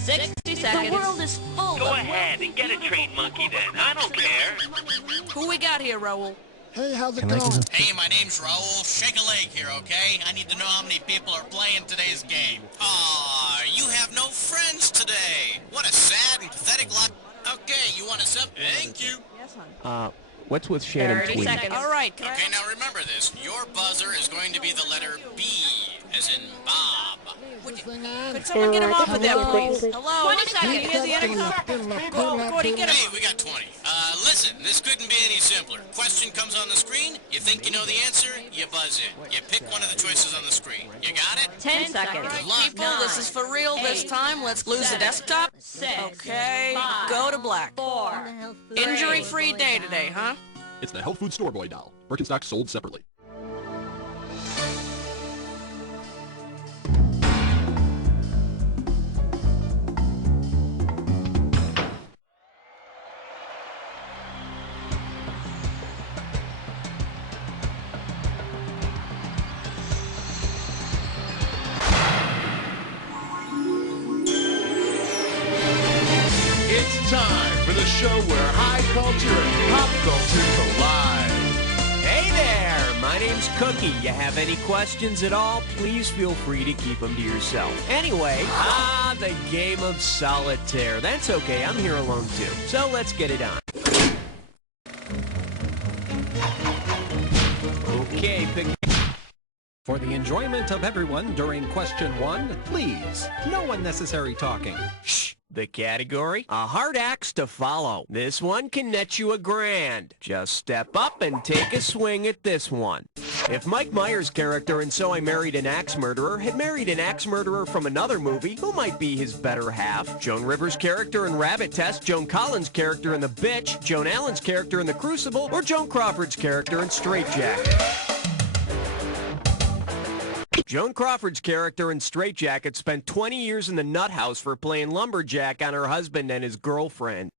60 seconds. The world is full Go of ahead and get a trained monkey then. I don't care. Who we got here, Raoul? Hey, how's it going? Hey, my name's Raul. Shake a leg here, okay? I need to know how many people are playing today's game. Aw, you have no friends today. What a sad and pathetic lot. Okay, you want a sub? Thank you. What's with Shannon 30 Tweed? seconds. All right. Okay, now remember this. Your buzzer is going to be the letter B, as in Bob. Could someone get him off of that, please? Hello? 20 seconds. Can you hear the intercom? Gordy, get him. Hey, we got 20. Listen, this couldn't be any simpler. Question comes on the screen, you think you know the answer, you buzz in. You pick one of the choices on the screen. You got it? 10 seconds. Good luck. People, this is for real this time. Let's lose the desktop. 6, Okay, 5, go to black. 4, Injury-free day today, huh? It's the Health Food Store Boy doll. Birkenstock sold separately. It's time for the show where high culture and pop culture collide. Hey there, my name's Cookie. You have any questions at all, please feel free to keep them to yourself. Anyway, the game of solitaire. That's okay, I'm here alone too. So let's get it on. Okay, pick... For the enjoyment of everyone during question 1, please, no unnecessary talking. Shh. The category? A hard axe to follow. This one can net you $1,000. Just step up and take a swing at this one. If Mike Myers' character in So I Married an Axe Murderer had married an axe murderer from another movie, who might be his better half? Joan Rivers' character in Rabbit Test, Joan Collins' character in The Bitch, Joan Allen's character in The Crucible, or Joan Crawford's character in Straight Jacket? Joan Crawford's character in Straight Jacket spent 20 years in the nut house for playing lumberjack on her husband and his girlfriend.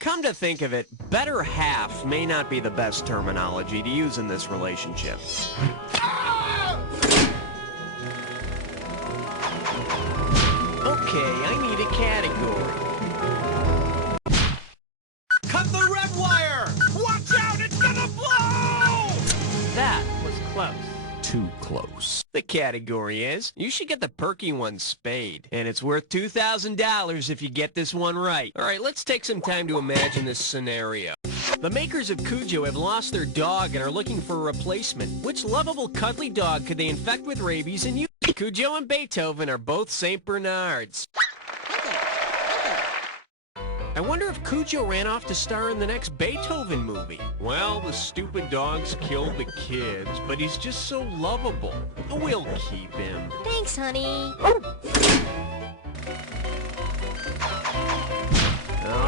Come to think of it, better half may not be the best terminology to use in this relationship. Okay, I need a category. Cut the red wire! Watch out, it's gonna blow! That was close. Too close. The category is, you should get the perky one spayed. And it's worth $2,000 if you get this one right. Alright, let's take some time to imagine this scenario. The makers of Cujo have lost their dog and are looking for a replacement. Which lovable, cuddly dog could they infect with rabies and use? Cujo and Beethoven are both St. Bernards. I wonder if Cujo ran off to star in the next Beethoven movie. Well, the stupid dog's killed the kids, but he's just so lovable. We'll keep him. Thanks, honey. All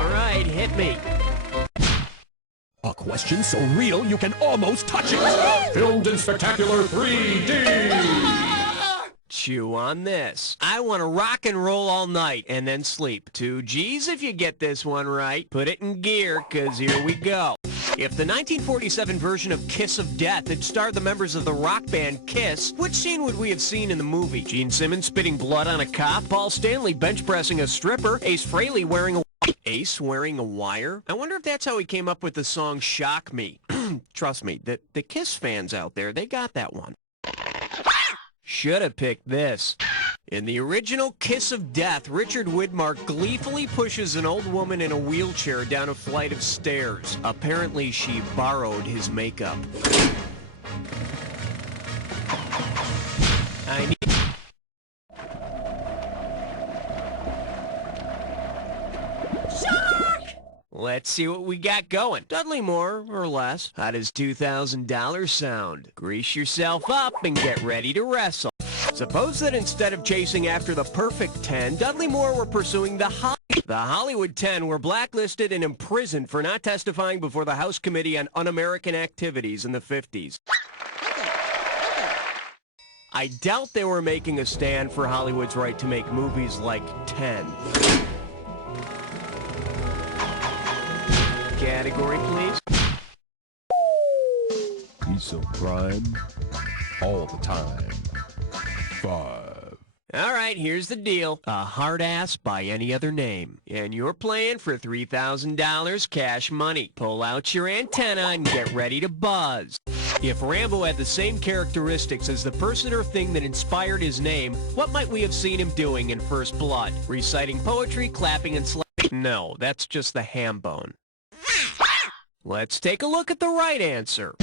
right, hit me. A question so real you can almost touch it. Filmed in spectacular 3D. Chew on this. I want to rock and roll all night and then sleep. 2 G's if you get this one right. Put it in gear, cause here we go. If the 1947 version of Kiss of Death had starred the members of the rock band Kiss, which scene would we have seen in the movie? Gene Simmons spitting blood on a cop, Paul Stanley bench pressing a stripper, Ace Frehley wearing a... Ace wearing a wire? I wonder if that's how he came up with the song Shock Me. Trust me, the Kiss fans out there, they got that one. Should have picked this. In the original Kiss of Death, Richard Widmark gleefully pushes an old woman in a wheelchair down a flight of stairs. Apparently, she borrowed his makeup. I need... Shark! Let's see what we got going. Dudley Moore, or less. How does $2,000 sound? Grease yourself up and get ready to wrestle. Suppose that instead of chasing after the perfect 10, Dudley Moore were pursuing the Hollywood 10 were blacklisted and imprisoned for not testifying before the House Committee on Un-American Activities in the 50s. I doubt they were making a stand for Hollywood's right to make movies like 10. Category, please. Piece of crime all the time. 5. All right, here's the deal. A hard ass by any other name. And you're playing for $3,000 cash money. Pull out your antenna and get ready to buzz. If Rambo had the same characteristics as the person or thing that inspired his name, what might we have seen him doing in First Blood? Reciting poetry, clapping, and slapping? No, that's just the ham bone. Let's take a look at the right answer.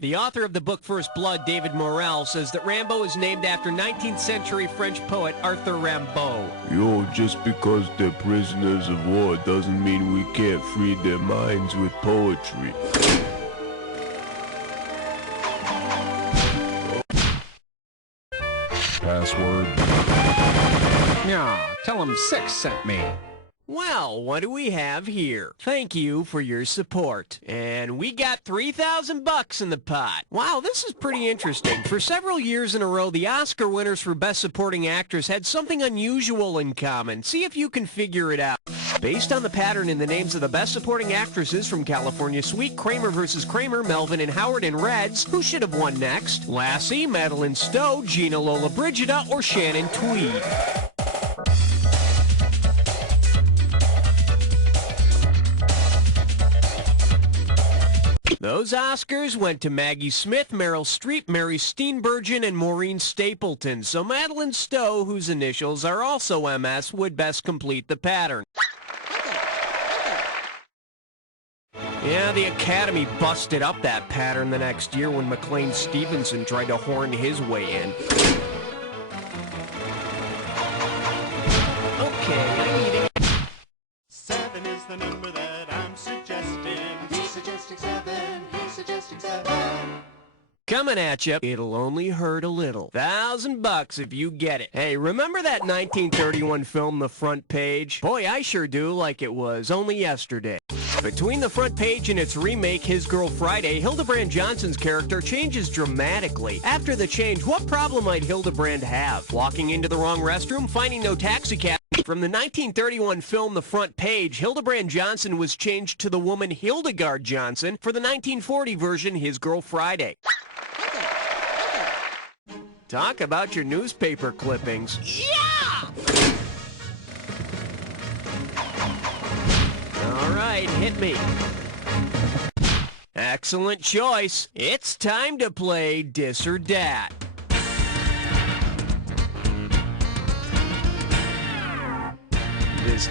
The author of the book First Blood, David Morrell, says that Rambo is named after 19th century French poet Arthur Rimbaud. Yo, just because they're prisoners of war doesn't mean we can't free their minds with poetry. Password. Yeah, tell him 6 sent me. Well, what do we have here? Thank you for your support. And we got $3,000 in the pot. Wow, this is pretty interesting. For several years in a row, the Oscar winners for Best Supporting Actress had something unusual in common. See if you can figure it out. Based on the pattern in the names of the Best Supporting Actresses from California Suite, Kramer vs. Kramer, Melvin and Howard in Reds, who should have won next? Lassie, Madeline Stowe, Gina Lollobrigida, or Shannon Tweed? Those Oscars went to Maggie Smith, Meryl Streep, Mary Steenburgen, and Maureen Stapleton, so Madeline Stowe, whose initials are also MS, would best complete the pattern. Yeah, the Academy busted up that pattern the next year when McLean Stevenson tried to horn his way in. Okay, I need it. 7 is the number that I'm suggesting. He's suggesting 7. He's suggesting 7. Coming at you, it'll only hurt a little. $1,000 if you get it. Hey, remember that 1931 film, The Front Page? Boy, I sure do, like it was only yesterday. Between The Front Page and its remake, His Girl Friday, Hildebrand Johnson's character changes dramatically. After the change, what problem might Hildebrand have? Walking into the wrong restroom? Finding no taxicab? From the 1931 film The Front Page, Hildebrand Johnson was changed to the woman Hildegard Johnson for the 1940 version His Girl Friday. Talk about your newspaper clippings. Yeah! All right, hit me. Excellent choice. It's time to play Dis or Dat.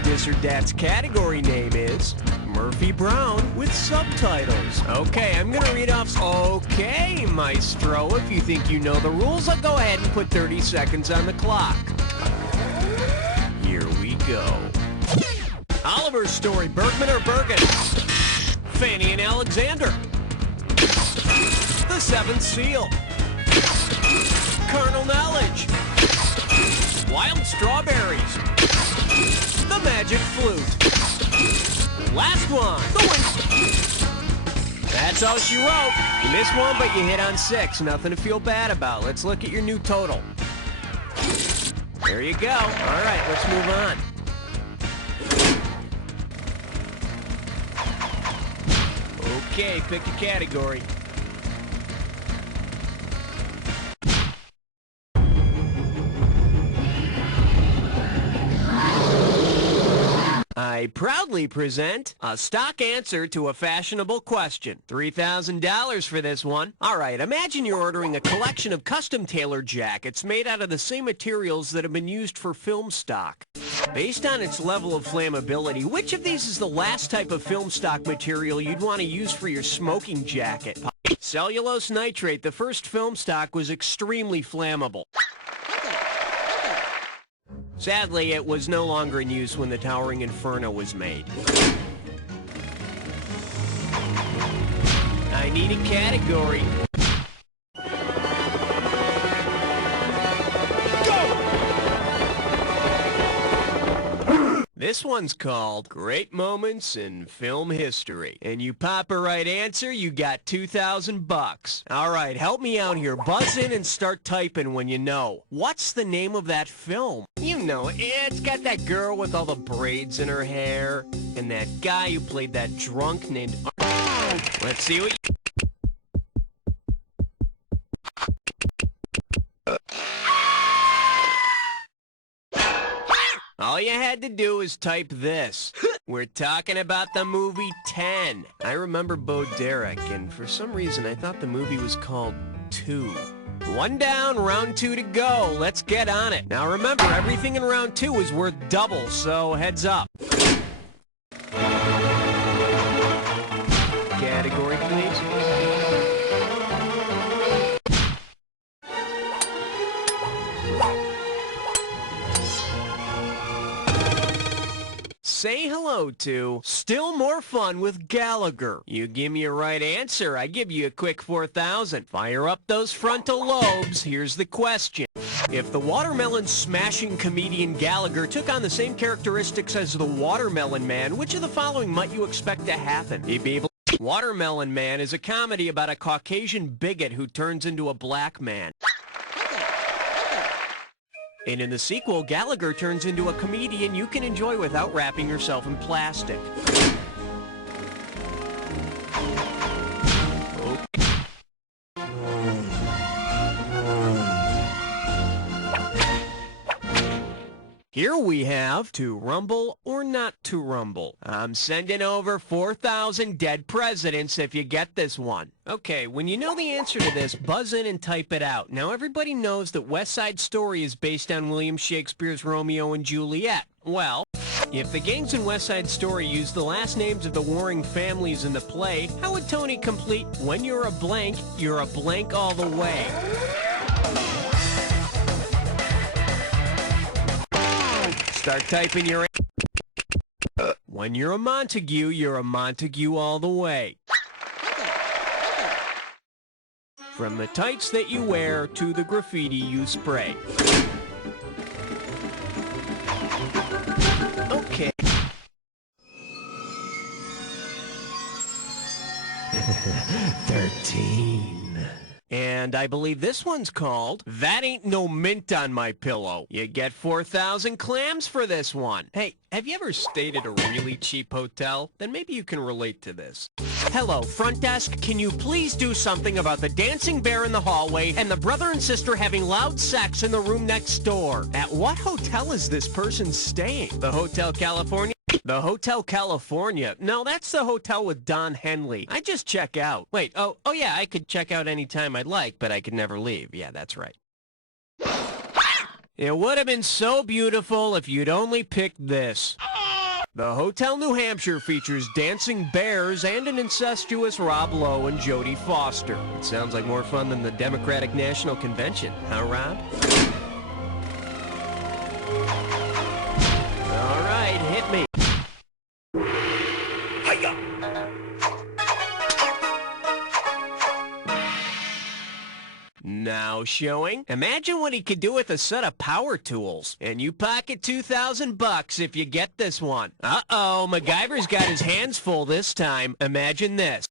This or Dat's category name is Murphy Brown with subtitles. Okay, I'm gonna read off. Okay, Maestro, if you think you know the rules, I'll go ahead and put 30 seconds on the clock. Here we go. Oliver's Story, Bergman or Bergen? Fanny and Alexander. The Seventh Seal. Carnal Knowledge. Wild Strawberries. The Magic Flute. Last one. The win. That's all she wrote. You missed one, but you hit on 6. Nothing to feel bad about. Let's look at your new total. There you go. All right, let's move on. Okay, pick a category. I proudly present a stock answer to a fashionable question. $3,000 for this one. All right, imagine you're ordering a collection of custom-tailored jackets made out of the same materials that have been used for film stock. Based on its level of flammability, which of these is the last type of film stock material you'd want to use for your smoking jacket? Cellulose nitrate, the first film stock, was extremely flammable. Sadly, it was no longer in use when the Towering Inferno was made. I need a category. This one's called Great Moments in Film History. And you pop a right answer, you got $2,000. All right, help me out here. Buzz in and start typing when you know. What's the name of that film? You know, it's got that girl with all the braids in her hair, and that guy who played that drunk named... Let's see what you... All you had to do is type this. We're talking about the movie 10. I remember Bo Derek, and for some reason I thought the movie was called 2. One down, round 2 to go. Let's get on it. Now remember, everything in round 2 is worth double, so heads up. Category, please. Say hello to Still More Fun with Gallagher. You give me a right answer, I give you a quick 4,000. Fire up those frontal lobes. Here's the question. If the watermelon smashing comedian Gallagher took on the same characteristics as the Watermelon Man, which of the following might you expect to happen? He'd be able... Watermelon Man is a comedy about a Caucasian bigot who turns into a black man. And in the sequel, Gallagher turns into a comedian you can enjoy without wrapping yourself in plastic. Here we have To Rumble or Not to Rumble. I'm sending over 4,000 dead presidents if you get this one. Okay, when you know the answer to this, buzz in and type it out. Now everybody knows that West Side Story is based on William Shakespeare's Romeo and Juliet. Well, if the gangs in West Side Story used the last names of the warring families in the play, how would Tony complete When you're a blank all the way? Start typing your... When you're a Montague all the way. From the tights that you wear to the graffiti you spray. Okay. 13. And I believe this one's called That Ain't No Mint on My Pillow. You get 4,000 clams for this one. Hey, have you ever stayed at a really cheap hotel? Then maybe you can relate to this. Hello, front desk. Can you please do something about the dancing bear in the hallway and the brother and sister having loud sex in the room next door? At what hotel is this person staying? The Hotel California? The Hotel California. No, that's the hotel with Don Henley. I just check out. Wait, oh yeah, I could check out anytime I'd like, but I could never leave. Yeah, that's right. It would have been so beautiful if you'd only picked this. The Hotel New Hampshire features dancing bears and an incestuous Rob Lowe and Jodie Foster. It sounds like more fun than the Democratic National Convention, huh, Rob? All right, hit me. Now showing, imagine what he could do with a set of power tools. And you pocket 2,000 bucks if you get this one. Uh-oh, MacGyver's got his hands full this time. Imagine this.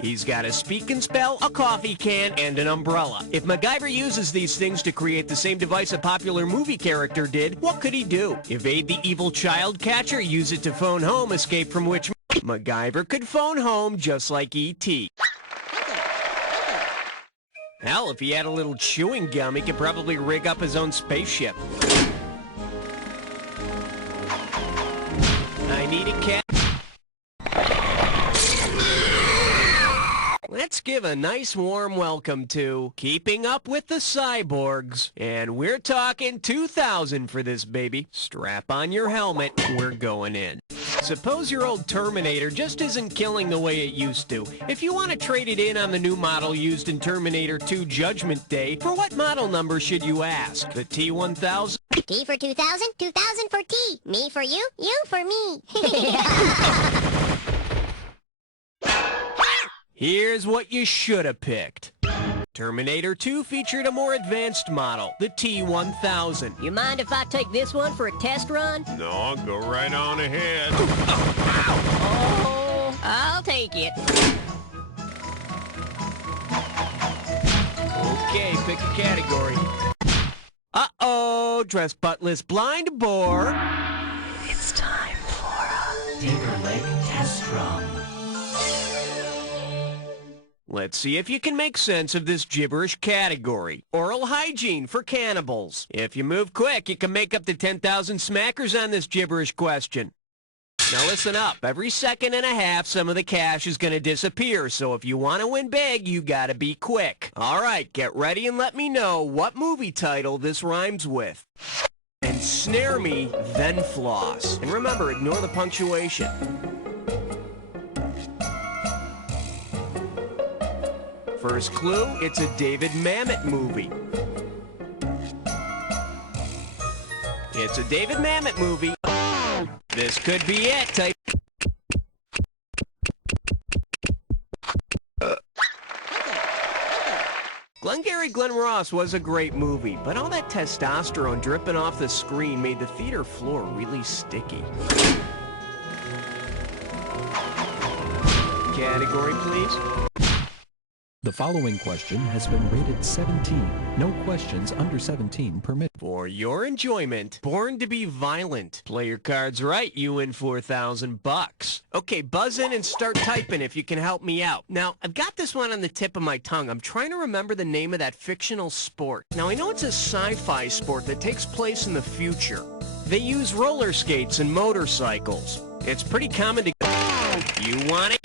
He's got a speak and spell, a coffee can, and an umbrella. If MacGyver uses these things to create the same device a popular movie character did, what could he do? Evade the evil child catcher, use it to phone home, escape from which MacGyver could phone home just like E.T. Hell, if he had a little chewing gum, he could probably rig up his own spaceship. I need a cat. Let's give a nice warm welcome to Keeping Up with the Cyborgs. And we're talking 2,000 for this baby. Strap on your helmet, we're going in. Suppose your old Terminator just isn't killing the way it used to. If you want to trade it in on the new model used in Terminator 2 Judgment Day, for what model number should you ask? The T-1000? T for 2,000, 2,000 for T. Me for you, you for me. Here's what you should have picked. Terminator 2 featured a more advanced model, the T-1000. You mind if I take this one for a test run? No, go right on ahead. Oh, I'll take it. Okay, pick a category. Uh-oh, dress buttless blind boar. It's time for a Tinker Leg test run. Let's see if you can make sense of this gibberish category. Oral hygiene for cannibals. If you move quick, you can make up to 10,000 smackers on this gibberish question. Now listen up. Every second and a half, some of the cash is going to disappear, so if you want to win big, you got to be quick. All right, get ready and let me know what movie title this rhymes with. And snare me, then floss. And remember, ignore the punctuation. First clue, it's a David Mamet movie. It's a David Mamet movie. This could be it. Type. Glengarry Glen Ross was a great movie, but all that testosterone dripping off the screen made the theater floor really sticky. Category, please. The following question has been rated 17. No questions under 17 permitted. For your enjoyment, Born to be Violent. Play your cards right, you win $4,000. Okay, buzz in and start typing if you can help me out. Now, I've got this one on the tip of my tongue. I'm trying to remember the name of that fictional sport. Now, I know it's a sci-fi sport that takes place in the future. They use roller skates and motorcycles. It's pretty common to... You want it?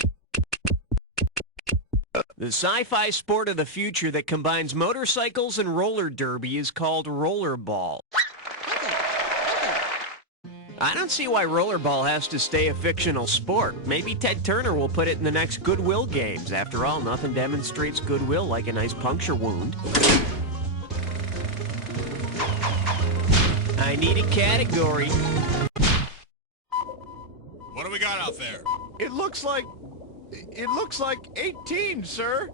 The sci-fi sport of the future that combines motorcycles and roller derby is called rollerball. I don't see why rollerball has to stay a fictional sport. Maybe Ted Turner will put it in the next Goodwill games. After all, nothing demonstrates goodwill like a nice puncture wound. I need a category. What do we got out there? It looks like 18, sir.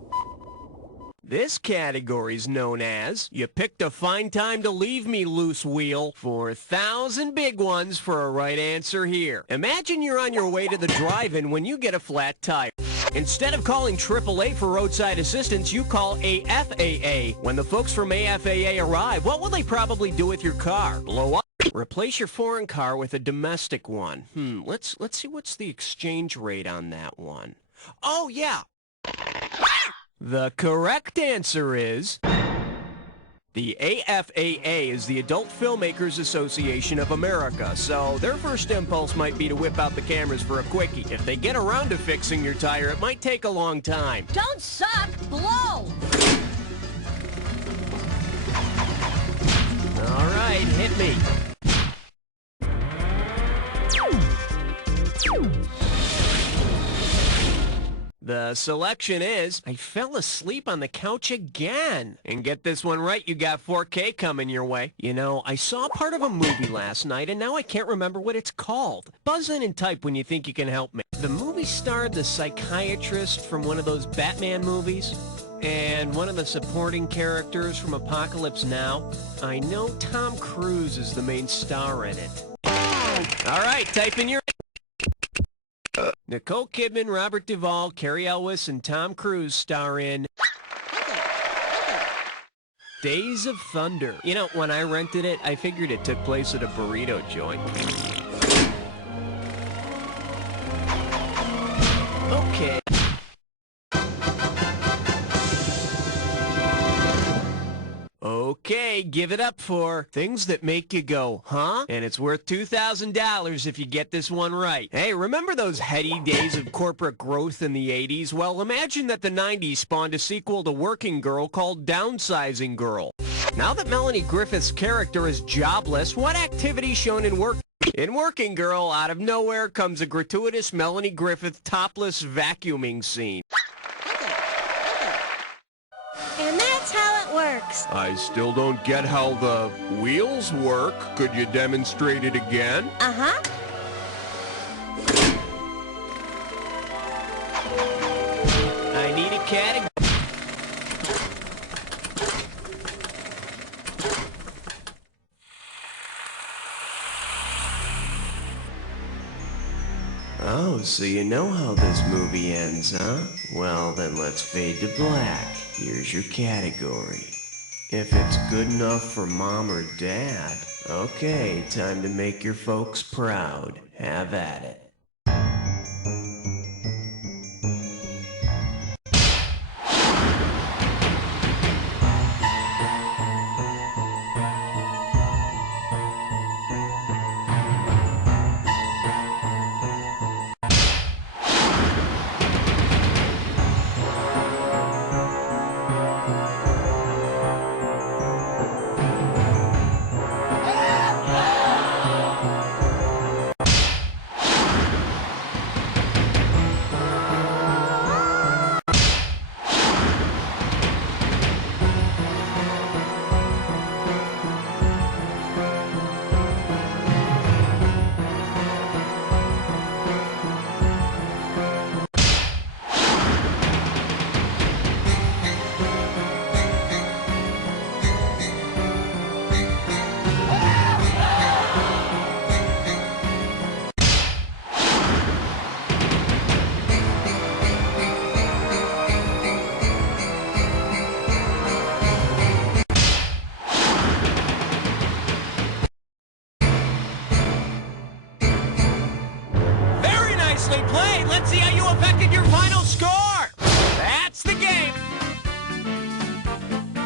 This category's known as, you picked a fine time to leave me, loose wheel. 4,000 big ones for a right answer here. Imagine you're on your way to the drive-in when you get a flat tire. Instead of calling AAA for roadside assistance, you call AFAA. When the folks from AFAA arrive, what will they probably do with your car? Blow up? Replace your foreign car with a domestic one. Let's see what's the exchange rate on that one. Oh, yeah. The correct answer is... The AFAA is the Adult Filmmakers Association of America, so their first impulse might be to whip out the cameras for a quickie. If they get around to fixing your tire, it might take a long time. Don't suck, blow! All right, hit me. The selection is, I fell asleep on the couch again. And get this one right, you got 4K coming your way. You know, I saw part of a movie last night, and now I can't remember what it's called. Buzz in and type when you think you can help me. The movie starred the psychiatrist from one of those Batman movies, and one of the supporting characters from Apocalypse Now. I know Tom Cruise is the main star in it. All right, type in your... Nicole Kidman, Robert Duvall, Cary Elwes, and Tom Cruise star in Days of Thunder. You know, when I rented it, I figured it took place at a burrito joint. Okay. Okay, give it up for things that make you go, huh? And it's worth $2,000 if you get this one right. Hey, remember those heady days of corporate growth in the 80s? Well, imagine that the 90s spawned a sequel to Working Girl called Downsizing Girl. Now that Melanie Griffith's character is jobless, what activity shown in Working Girl, out of nowhere comes a gratuitous Melanie Griffith topless vacuuming scene. And that's how it works. I still don't get how the wheels work. Could you demonstrate it again? Uh-huh. I need a category. Oh, so you know how this movie ends, huh? Well, then let's fade to black. Here's your category. If it's good enough for Mom or Dad, okay, time to make your folks proud. Have at it. nicely played. Let's see how you affected your final score. That's the game.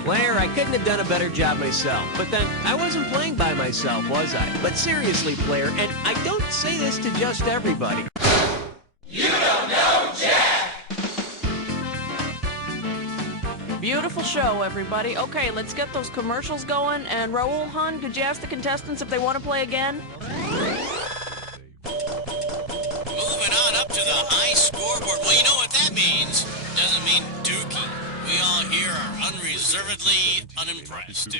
Player, I couldn't have done a better job myself. But then, I wasn't playing by myself, was I? But seriously, player, and I don't say this to just everybody. You don't know Jack! Beautiful show, everybody. Okay, let's get those commercials going. And Raoul, hon, could you ask the contestants if they want to play again? Moving on up to the high scoreboard. Well, you know what that means. Doesn't mean dookie. We all here are unreservedly unimpressed.